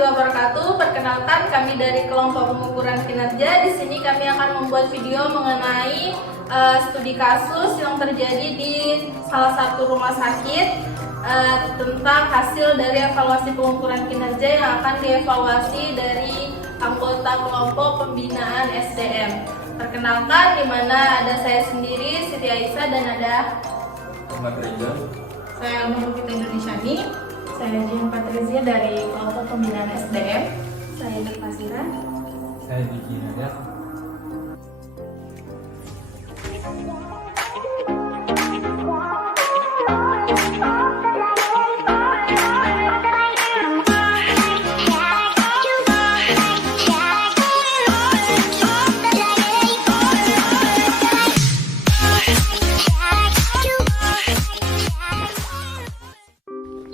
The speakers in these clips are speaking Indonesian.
warahmatullahi wabarakatuh. Perkenalkan, kami dari kelompok pengukuran kinerja. Di sini kami akan membuat video mengenai studi kasus yang terjadi di salah satu rumah sakit tentang hasil dari evaluasi pengukuran kinerja yang akan dievaluasi dari anggota kelompok pembinaan SDM. Perkenalkan, di mana ada saya sendiri, Siti Aisyah, dan ada Ahmad Rizal. saya Nurulfita Indonesiani. Saya Jihan Patrizia dari kelompok pembinaan SDM. Saya Berpasira. Saya Diki Naga.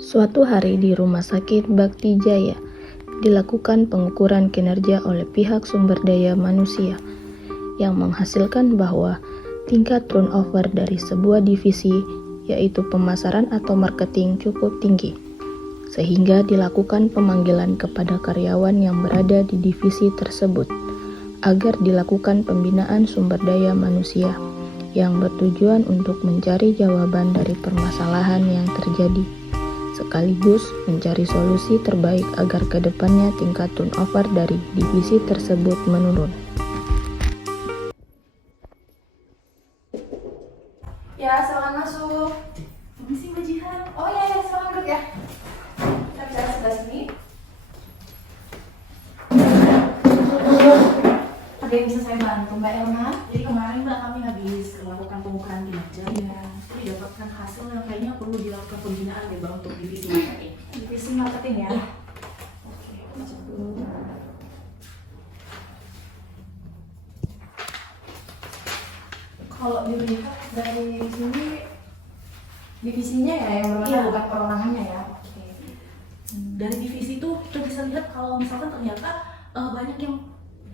Suatu hari di Rumah Sakit Bakti Jaya, dilakukan pengukuran kinerja oleh pihak sumber daya manusia yang menghasilkan bahwa tingkat turnover dari sebuah divisi, yaitu pemasaran atau marketing, cukup tinggi, sehingga dilakukan pemanggilan kepada karyawan yang berada di divisi tersebut agar dilakukan pembinaan sumber daya manusia yang bertujuan untuk mencari jawaban dari permasalahan yang terjadi, sekaligus mencari solusi terbaik agar kedepannya tingkat turnover dari divisi tersebut menurun. Ya, silakan masuk. Permisi Mbak Jihan. Oh ya, silakan duduk ya. Kita bicara sebelah sini. Ada yang bisa saya bantu, Mbak Elma? Jadi kemarin Mbak kami habis melakukan pengukuran kinerja. Iya. Jadi dapatkan hasil yang kayaknya perlu dilakukan pembinaan ya Bang untuk divisi marketing. Divisi marketing ya. Iya. Oke, masuk dulu. Kalau dilihat dari sini divisinya ya yang bermasalah, Iya. bukan perorangannya ya. Oke. Dari divisi itu kita bisa lihat kalau misalkan ternyata banyak yang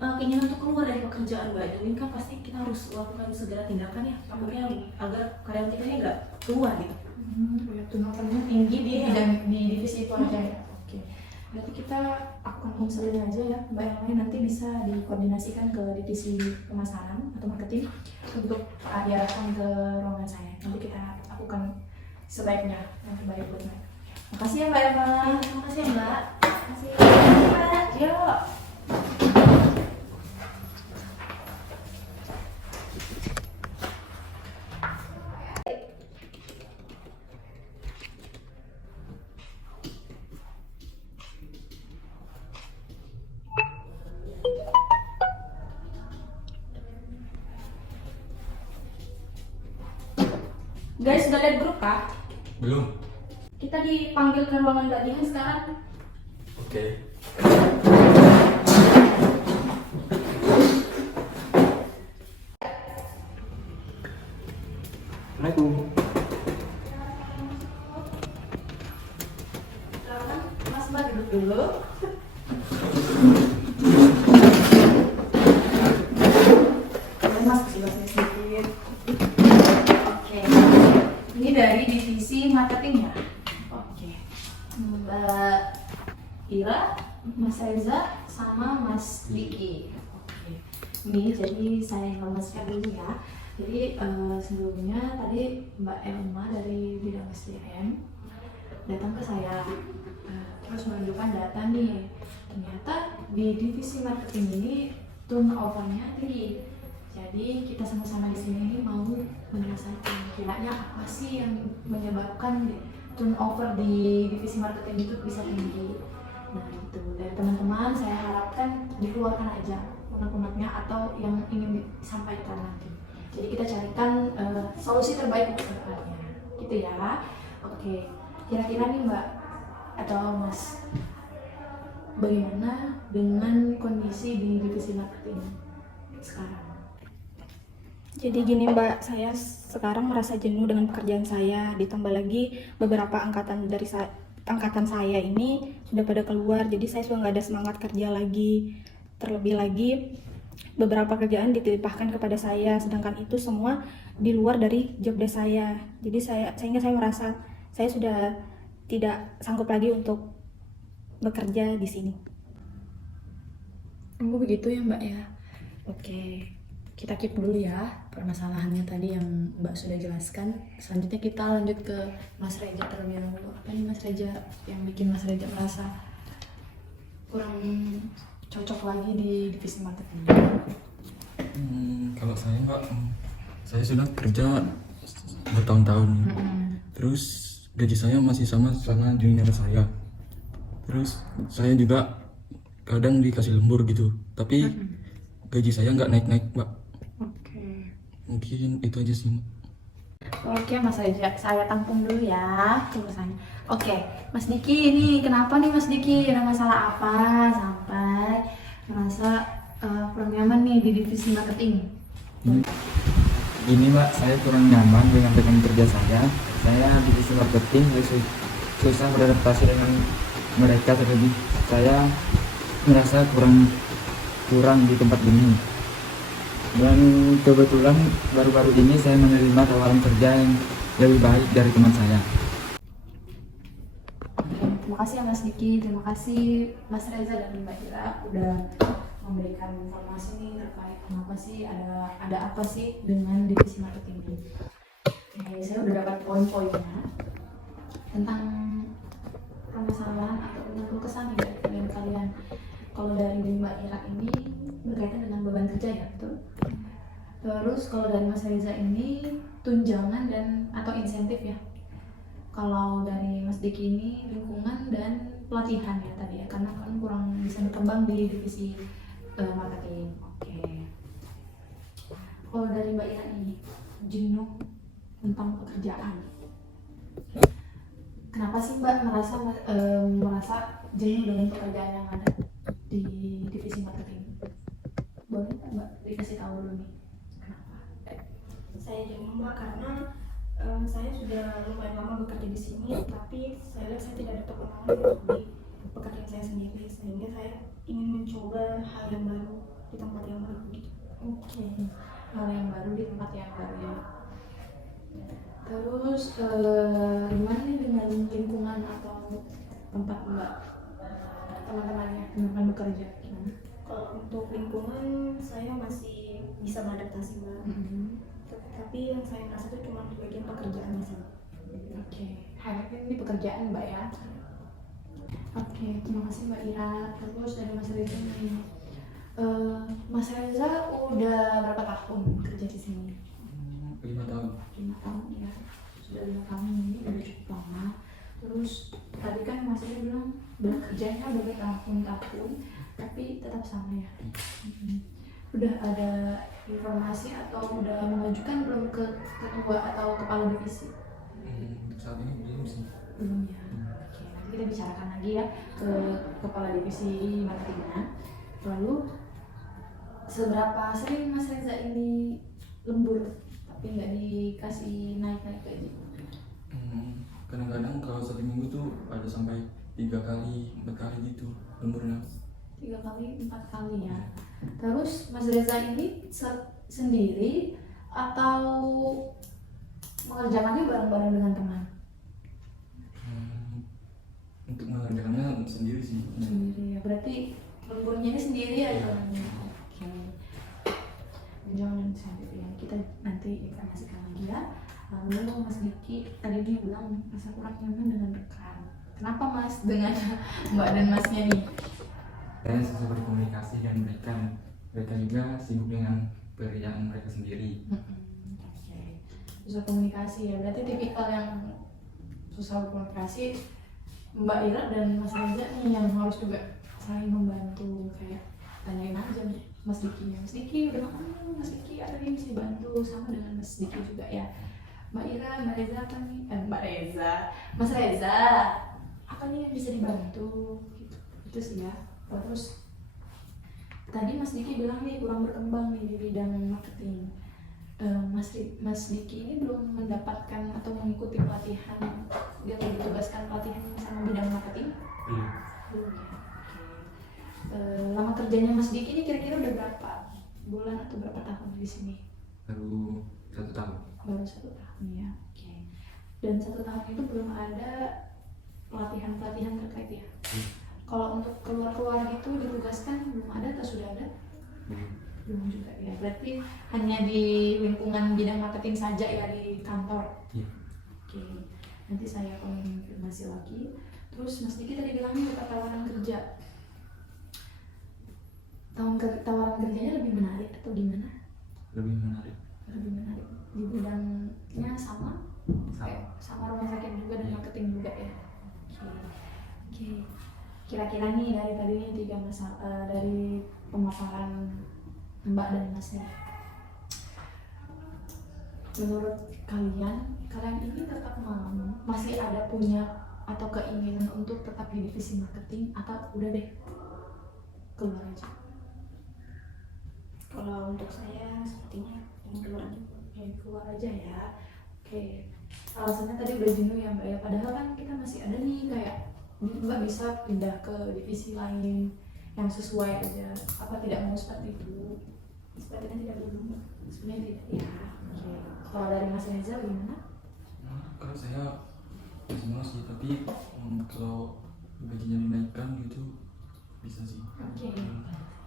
keinginan untuk keluar dari pekerjaan Mbak. Dan ini kan pasti kita harus lakukan segera tindakan ya. Takutnya agar karyawan kita ini nggak keluar gitu. Turnovernya tinggi di Iya. bidang di divisi itu aja ya. Oke. Berarti kita akan konselin aja ya, Mbak yang lain nanti bisa dikoordinasikan ke divisi pemasaran atau marketing untuk diarahkan ke ruangan saya. Nanti kita lakukan sebaiknya yang terbaik buat Mbak. Makasih ya Mbak Eva. Terima kasih ya Mbak. Makasih. Yuk. guys, sudah lihat grup kah? Belum. Kita dipanggil ke ruangan Mbak Dian sekarang. Oke. Assalamualaikum. Silakan Mas Mbak duduk dulu. Mas sebelah sini sedikit. Oke. Ini dari divisi marketing ya. Oke. Mbak Ira, Mas Reza, sama Mas Diki. Oke. Ini jadi saya informasikan dulu ya. Jadi sebelumnya tadi Mbak Elma dari bidang SDM datang ke saya, terus menunjukkan data nih. Ternyata di divisi marketing ini turnovernya tinggi. Jadi kita sama-sama di sini mau menyelesaikan kiranya apa sih yang menyebabkan turnover di divisi marketing itu bisa tinggi. Nah itu dari teman-teman saya harapkan dikeluarkan aja unek-uneknya atau yang ingin disampaikan nanti. Jadi kita carikan solusi terbaik untuk kedepannya, gitu ya. Oke, kira-kira nih Mbak atau Mas, bagaimana dengan kondisi di divisi marketing sekarang? Jadi gini Mbak, saya sekarang merasa jenuh dengan pekerjaan saya, ditambah lagi beberapa angkatan saya ini sudah pada keluar, jadi saya sudah nggak ada semangat kerja lagi. Terlebih lagi beberapa kerjaan dititipkan kepada saya, sedangkan itu semua di luar dari job desk saya. Jadi sehingga saya merasa saya sudah tidak sanggup lagi untuk bekerja di sini. Oh begitu ya Mbak ya. Oke, kita keep dulu ya permasalahannya tadi yang Mbak sudah jelaskan. Selanjutnya kita lanjut ke Mas Reza terlebih dahulu. Apa nih Mas Reza yang bikin Mas Reza merasa kurang cocok lagi di divisi marketing? Kalau saya Mbak, saya sudah kerja bertahun-tahun. Terus gaji saya masih sama junior saya. Terus saya juga kadang dikasih lembur gitu. Tapi gaji saya nggak naik-naik Mbak. Oke. Mungkin itu aja sih Mbak. Oke Mas Reza, saya tampung dulu ya tulisannya. Oke, Mas Diki ini kenapa nih Mas Diki? Ada masalah apa sampai merasa kurang nyaman nih di divisi marketing? Gini Mbak, saya kurang nyaman dengan rekan kerja saya. Saya divisi marketing susah beradaptasi dengan mereka, terlebih saya merasa kurang di tempat ini. Dan kebetulan baru-baru ini saya menerima tawaran kerja yang lebih baik dari teman saya. Terima kasih ya Mas Diki, terima kasih Mas Reza dan Mbak Ira udah memberikan informasi nih terkait kenapa sih ada apa sih dengan divisi marketing ini. Oke, saya udah dapat poin-poinnya tentang permasalahan atau keluh kesah nih dari kalian. Kalau dari Mbak Ira ini berkaitan dengan beban kerja ya, betul. Terus kalau dari Mas Reza ini tunjangan dan atau insentif ya. Kalau dari Mas Diki ini lingkungan dan pelatihan ya tadi ya, karena kan kurang bisa berkembang di divisi marketing. Oke. Kalau dari Mbak Ira ini jenuh tentang pekerjaan. Kenapa sih Mbak merasa jenuh dengan pekerjaan yang ada di divisi marketing? Boleh nggak Mbak dikasih tahu dulu nih kenapa? Saya jenuh Mbak karena saya sudah lumayan lama bekerja di sini, tapi saya lihat saya tidak ada pengalaman di pekerjaan saya sendiri, sehingga saya ingin mencoba hal yang baru di tempat yang baru gitu. Oke, hal yang baru di tempat yang baru ya. Terus gimana nih dengan lingkungan atau tempat Mbak teman-temannya teman bekerja gimana? Kalau untuk lingkungan saya masih bisa beradaptasi Mbak. Tapi yang saya merasa itu cuma di bagian pekerjaannya sih. Oke, harapnya ini pekerjaan Mbak ya. Oke, terima kasih Mbak Ira. Terus dari Mas Reza nih, Mas Reza udah berapa tahun kerja di sini? 5 tahun. 5 tahun ya, sudah 5 tahun ini udah cukup lama. Terus tadi kan Mas Reza bilang bekerjanya udah bertahun-tahun, tapi tetap sama ya. Udah ada informasi atau udah mengajukan belum ke ketua atau kepala divisi? Untuk saat ini belum sih. Belum ya. Oke, nanti kita bicarakan lagi ya ke kepala divisi marketingnya. Lalu seberapa sering Mas Reza ini lembur tapi nggak dikasih naik-naik gaji? Kadang-kadang kalau 1 minggu tuh ada sampai 3 kali, 4 kali gitu lemburnya. 3 kali, 4 kali ya. Terus Mas Reza ini sendiri atau mengerjakannya bareng-bareng dengan teman? Untuk mengerjakannya sendiri sih. Sendiri ya, berarti lemburnya ini sendiri ya temannya. Oke. Jangan sendiri ya, kita nanti informasikan lagi ya. Lalu Mas Diki tadi dia bilang masa kurang nyaman dengan rekan. Kenapa Mas dengan Mbak dan Masnya nih? Saya susah berkomunikasi dengan mereka. Mereka juga sibuk dengan pekerjaan mereka sendiri. Oke. Susah komunikasi ya, berarti tipikal yang susah berkomunikasi Mbak Ira dan Mas Reza nih yang harus juga saling membantu, kayak tanyain aja Mas Diki, Mas Diki udah makan, Mas Diki ada yang bisa dibantu, sama dengan Mas Diki juga ya. Mbak Ira, Mbak Reza apa nih? Mbak Reza, Mas Reza apa nih yang bisa dibantu? Gitu. Itu sih ya. Terus tadi Mas Diki bilang nih kurang berkembang nih di bidang marketing. Mas Diki ini belum mendapatkan atau mengikuti pelatihan, dia ditugaskan pelatihan sama bidang marketing? Belum ya. Lama kerjanya Mas Diki ini kira-kira udah berapa bulan atau berapa tahun di sini? Baru 1 tahun. Baru 1 tahun ya. Oke. Dan 1 tahun itu belum ada pelatihan terkait ya. Kalau untuk keluar-keluar gitu ditugaskan belum ada atau sudah ada? Belum juga ya. Berarti hanya di lingkungan bidang marketing saja ya di kantor. Iya. Oke. Nanti saya konfirmasi lagi. Terus Mas Diki tadi bilangnya dapat tawaran kerja. Tawaran kerjanya lebih menarik atau gimana? Lebih menarik. Lebih menarik. Di bidangnya sama? Sama rumah sakit juga dan marketing juga ya. Oke. Kira-kira nih dari tadi nih 3 masalah dari pemaparan Mbak dan Mas nih. Menurut kalian ini tetap masih ada punya atau keinginan untuk tetap di divisi marketing atau udah deh keluar aja? Kalau untuk saya sepertinya Keluar aja ya. Oke. Alasannya tadi udah jenuh ya Mbak ya. Padahal kan kita masih ada nih kayak Mbak bisa pindah ke divisi lain yang sesuai aja. Apa tidak mau seperti itu? Sepertinya tidak dulu. Sebenarnya tidak ya. Oke. Kalau dari Mas Reza gimana? Kalau saya masih mau sih, tapi kalau gajinya dinaikkan gitu bisa sih. Oke.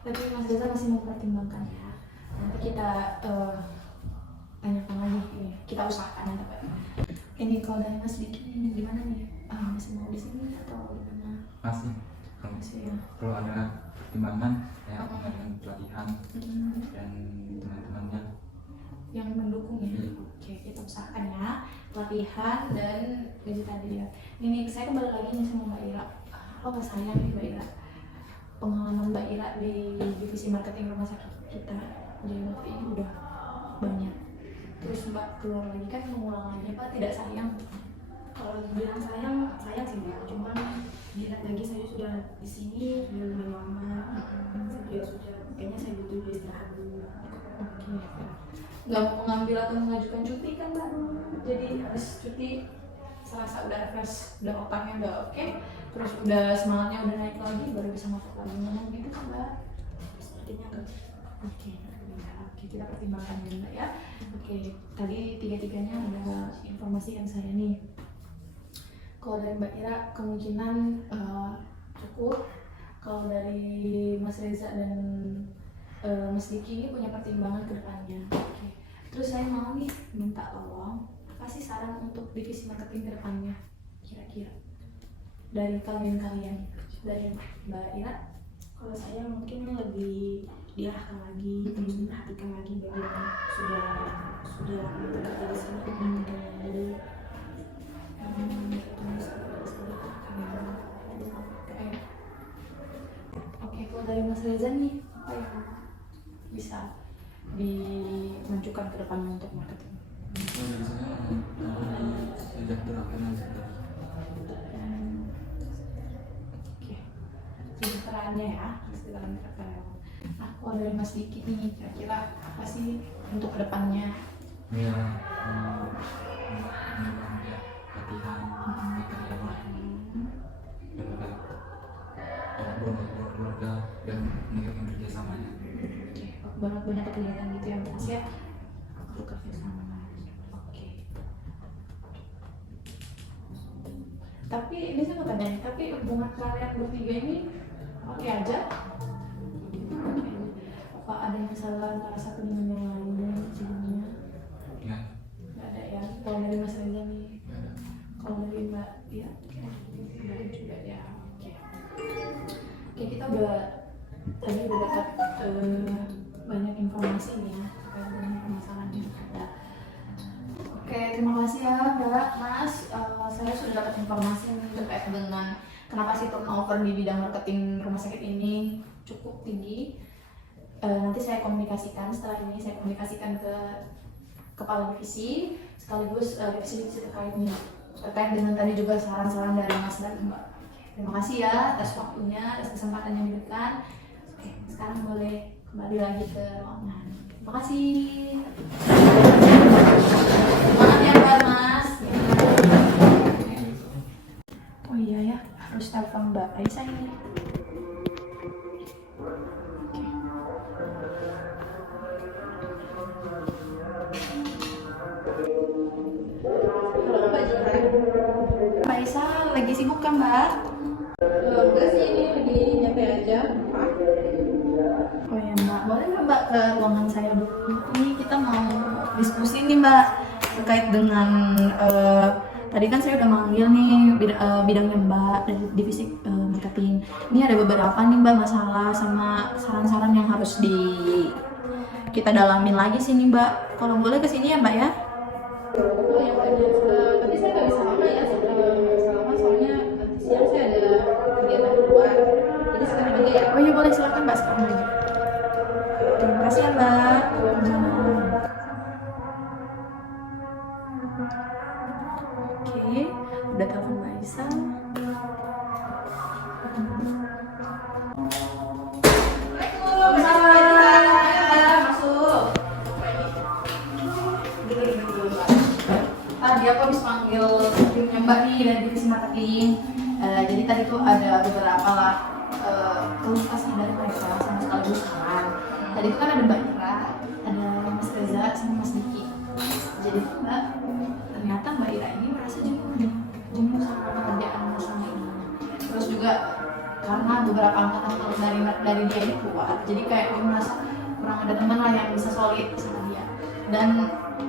Tapi Mas Reza masih mempertimbangkan ya. Nanti kita tanyakan lagi nih. Kita usahakan ya Pak. Ini kalau dari Mas Diki ini gimana nih? Masih mau di sini atau gimana? Masih. Masih ya. Kalau ada pertimbangan saya akan dengan pelatihan dan teman-temannya. Yang mendukung ya. Iya. Oke, kita usahakan ya. Pelatihan dan gaji tadi ya. Ini saya kembali lagi nih sama Mbak Ira. Apa saya nih Mbak Ira? Pengalaman Mbak Ira di divisi marketing rumah sakit kita jadi waktu ini udah banyak. Terus Mbak keluar lagi kan mengulang lagi Pak, tidak sayang? Kalau bilang sayang sih Mbak. Cuman dilihat lagi saya sudah di sini sudah lumayan lama. Saya sudah kayaknya saya butuh istirahat dulu. Oke. Nggak mau mengambil atau mengajukan cuti kan Mbak? Jadi habis cuti serasa udah refresh, udah otaknya udah oke, terus udah semangatnya udah naik lagi, baru bisa masuk lagi ngomong gitu kan Mbak? Sepertinya enggak. Oke, kita pertimbangkan dulu Mbak ya. Oke, tadi tiga-tiganya ada informasi yang saya nih. Kalau dari Mbak Ira kemungkinan cukup. Kalau dari Mas Reza dan Mas Diki ini punya pertimbangan ke depannya. Oke. Terus saya mau nih minta tolong, apa sih saran untuk divisi marketing ke depannya? Kira-kira dari kalian, dari Mbak Ira? kalau saya mungkin lebih diarahkan lagi, terus diperhatikan lagi bagi yang sudah bekerja di sini jadi Oke, kalau dari Mas Reza nih, apa yang bisa dimajukan ke depannya untuk marketing? Kalau dari saya kalau di sejahterakan aja. Oke, sejahteraannya ya, kesejahteraan karyawan. Nah, kalau dari Mas Diki nih, kira-kira apa sih untuk ke depannya? Ya, latihan karyawan keluarga dan meningkatkan kerjasamanya. Banyak kegiatan gitu ya Mas ya, untuk kerjasama. Oke. Tapi ini saya mau tanya, tapi hubungan kalian bertiga ini oke aja? Apa ada yang salah antara satu dengan yang lain sebelumnya? Ya, Nggak ada ya. Kalau dari Mas Reza nih, kalau dari Mbak ya, ada juga ya. Oke, kita tadi udah dapat banyak informasi nih ya terkait dengan permasalahan yang ada. Oke, terima kasih ya Mbak, Mas. Saya sudah dapat informasi nih terkait dengan kenapa sih turnover di bidang marketing rumah sakit ini cukup tinggi. Nanti saya komunikasikan, setelah ini saya komunikasikan ke kepala divisi sekaligus divisi terkait dengan tadi juga saran-saran dari Mas dan Mbak. Terima kasih ya atas waktunya, atas kesempatan yang diberikan. Oke, sekarang boleh kembali lagi ke ruangan. Terima kasih. Maaf ya Mbak, Mas. Oh iya ya, harus telepon Mbak Aisyah ini. Halo Mbak Jira. Mbak Aisyah lagi sibuk kan Mbak? Enggak sih, ini ke ruangan saya dulu. Ini kita mau diskusi nih Mbak terkait dengan tadi kan saya udah manggil nih bidangnya Mbak dari divisi marketing. Ini ada beberapa nih Mbak masalah sama saran-saran yang harus kita dalamin lagi sih nih Mbak. Kalau boleh kesini ya Mbak ya. Oh ya Mbak, tapi saya nggak bisa lama ya, soalnya nanti siang saya ada kegiatan di luar. Jadi sekarang aja ya. Oh iya boleh, silakan Mbak sekarang aja. Terima kasih ya Mbak. Oke, udah telepon Mbak Aisyah. Tadi aku habis panggil timnya Mbak nih dari divisi marketing. Jadi tadi tuh ada beberapa lah keluh kesah dari mereka sama sekaligus saran. Tadi tuh kan ada Mbak Ira, ada Mas Reza sama Mas Diki. Jadi tuh Mbak, ternyata Mbak Ira ini merasa jenuh sama pekerjaan selama ini. Terus juga karena beberapa angkatan dari dia ini keluar, jadi kayak dia merasa kurang ada teman lah yang bisa solid sama dia. Dan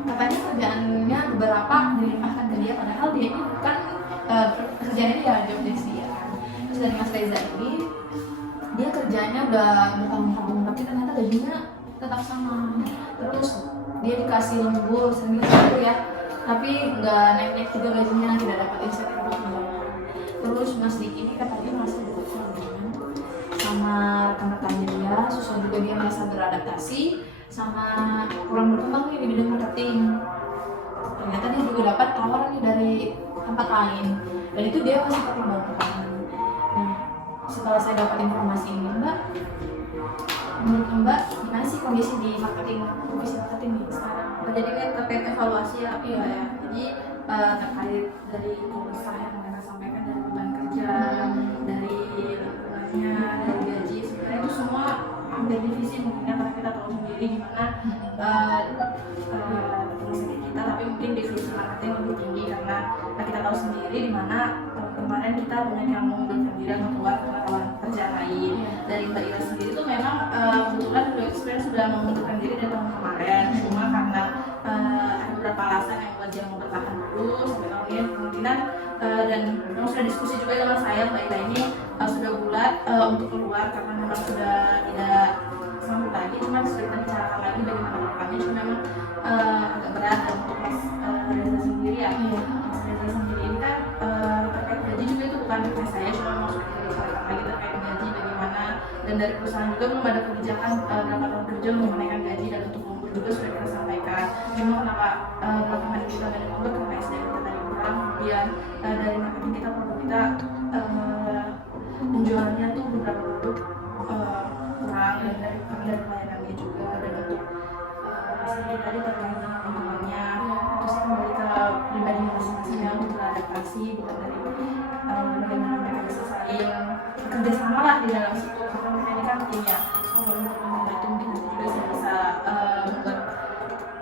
katanya kerjaannya beberapa dilimpahkan ke dia, padahal dia ini kan kerjaannya ya job desk dia kan. Terus dari Mas Reza ini dia kerjanya udah bertahun-tahun tapi ternyata gajinya tetap sama. Terus dia dikasih lembur seminggu ya, tapi nggak naik-naik juga gajinya, tidak dapat insentif tunjangan. Terus Mas Diki ini katanya merasa berkurang sama rekan-rekannya dia, susah juga dia merasa beradaptasi sama kurang berkembang nih di bidang marketing. Ternyata dia juga dapat tawaran nih dari tempat lain dan itu dia masih pertimbangkan. Nah, setelah saya dapat informasi ini Mbak, menurut Mbak gimana sih kondisi di marketing, divisi marketing nih sekarang? Jadi kan terkait evaluasi ya, ya. Jadi terkait dari keluhan yang mereka sampaikan dari beban kerja, dari lingkungannya, dari gaji, sebenarnya itu semua hampir divisi mungkin karena kita tahu sendiri gimana rumah sakit kita, tapi mungkin divisi marketing lebih tinggi karena kita tahu sendiri di mana kemarin kita banyak yang mengundurkan diri atau keluar karena tawaran kerjaan lain. Dari Mbak Ira sendiri itu memang kebetulan beliau itu sebenarnya sudah mengundurkan diri dari tahun kemarin, cuma karena ada beberapa alasan yang membuat dia mau bertahan dulu sampai tahun ini kemungkinan dan memang sudah diskusi juga dengan saya Mbak Ira ini sudah bulat untuk keluar karena memang sudah tidak sanggup lagi, cuma sudah kita bicarakan lagi bagaimana kedepannya. Cuma memang agak berat dan untuk Mas Reza sendiri ya. Mas Reza sendiri ini kan terkait gaji juga itu bukan bukan saya, cuma memang sudah kita bicarakan lagi terkait gaji bagaimana, dan dari perusahaan juga belum ada kebijakan berapa tahun kerja untuk menaikkan gaji, dan untuk lembur juga sudah kita sampaikan. Memang kenapa belakangan kita dari lembur karena SDM kita tadi kurang, kemudian dari marketing kita produk kita penjualannya tuh beberapa produk kurang, dan dari pelayanannya juga, dan untuk misalnya tadi terkait dengan lingkungannya, terus kembali ke pribadi masing-masingnya untuk beradaptasi, bukan dari bagaimana mereka bisa saling bekerja sama lah di dalam situ, karena mereka ini kan tim ya. Kalau untuk itu mungkin nanti juga saya bisa membuat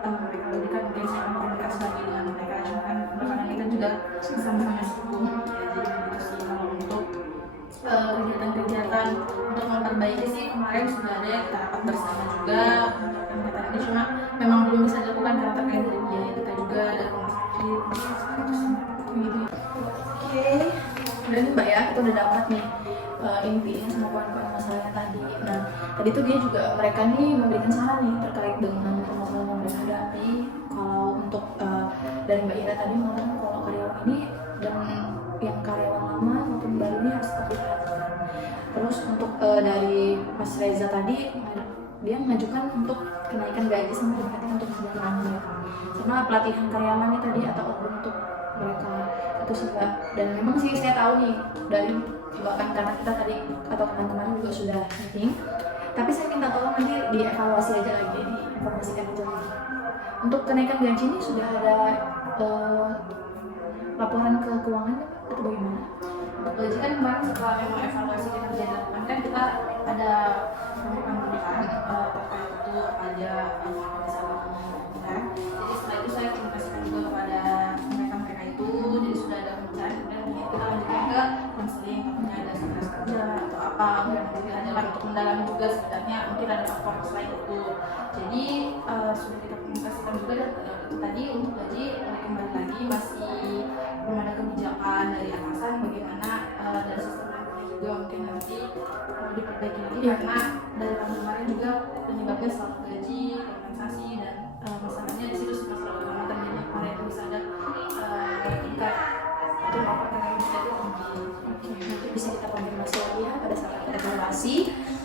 mereka lebih kan mungkin saya komunikasi lagi dengan mereka, cuma kan belakangan kita juga sama-sama sibuk ya. Jadi begitu sih kalau untuk kegiatan-kegiatan untuk memperbaiki sih kemarin sudah ada yang kita rapat bersama juga kegiatan ini, cuma memang belum bisa dilakukan karena terkait dari biaya kita juga dari rumah sakit itu sih begitu. Oke, udah nih Mbak ya, kita udah dapat nih intinya sama poin-poin masalahnya tadi. Nah, tadi tuh dia juga, mereka nih memberikan saran nih terkait dengan permasalahan yang mereka hadapi. Kalau untuk dari Mbak Ira tadi mengatakan kalau karyawan ini dan yang karyawan lama maupun baru ini harus tetap diperhatikan. Terus untuk dari Mas Reza tadi, dia mengajukan untuk kenaikan gaji sama peningkatan untuk kesejahteraan mereka, sama pelatihan karyawannya tadi atau untuk mereka itu sih Mbak. Dan memang sih saya tahu nih dari bahkan karena kita tadi atau teman-teman juga sudah meeting, tapi saya minta tolong nanti dievaluasi aja lagi, diinformasikan aja lagi. Untuk kenaikan gaji ini sudah ada laporan ke keuangan atau bagaimana? Untuk gaji kan kemarin setelah memang evaluasi kinerja dilakukan kan kita ada pemeriksaan terkait itu ada masalah kita. Jadi setelah itu saya komunikasikan juga kepada mereka itu, jadi sudah ada pemeriksaan, kemudian kita lanjutkan ke konseling, apakah ada stres kerja atau apa, mungkin nanti ada untuk mendalami juga sebenarnya mungkin ada faktor selain itu. gaji, kompensasi, dan masalahnya di situ masalah keuangan terjadi karena itu bisa ada tingkat atau laporan yang bisa itu tinggi. Oke, nanti bisa kita konfirmasi lagi ya pada saat kita evaluasi.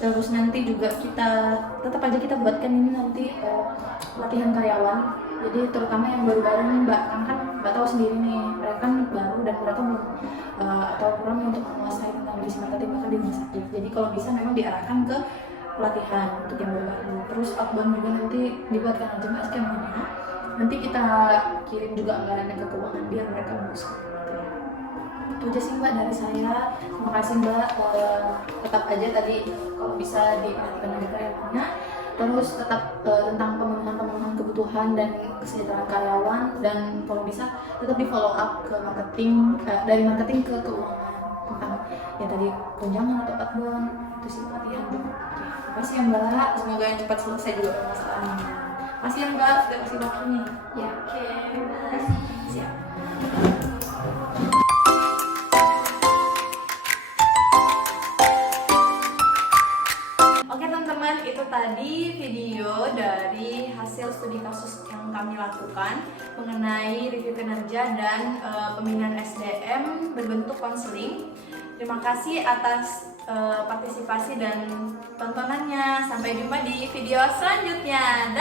Terus nanti juga kita tetap aja kita buatkan ini nanti latihan karyawan. Jadi terutama yang baru-baru nih Mbak, kan Mbak tahu sendiri nih, mereka kan baru dan mereka belum atau kurang untuk menguasai tentang divisi marketing bahkan di rumah sakit. Jadi kalau bisa memang diarahkan ke pelatihan untuk yang baru-baru. Terus outbound juga nanti dibuatkan aja Mbak skemanya. Nanti kita kirim juga anggarannya ke keuangan biar mereka menguruskan. Itu aja sih Mbak dari saya. Terima kasih Mbak. Tetap aja tadi kalau bisa diperhatikan aja karyawannya. Terus tetap tentang pemenuhan kebutuhan dan kesejahteraan karyawan, dan kalau bisa tetap di follow up ke marketing, dari marketing ke keuangan tentang ya tadi tunjangan atau outbound itu sih pelatihan. Oke, terima kasih ya Mbak. Semoga yang cepat selesai juga permasalahannya. Terima kasih ya Mbak sudah kasih waktunya. Ya, oke. Terima kasih. Siap. Oke teman-teman, itu tadi video dari hasil studi kasus yang kami lakukan mengenai review kinerja dan pembinaan SDM berbentuk konseling. Terima kasih atas partisipasi dan tontonannya. Sampai jumpa di video selanjutnya.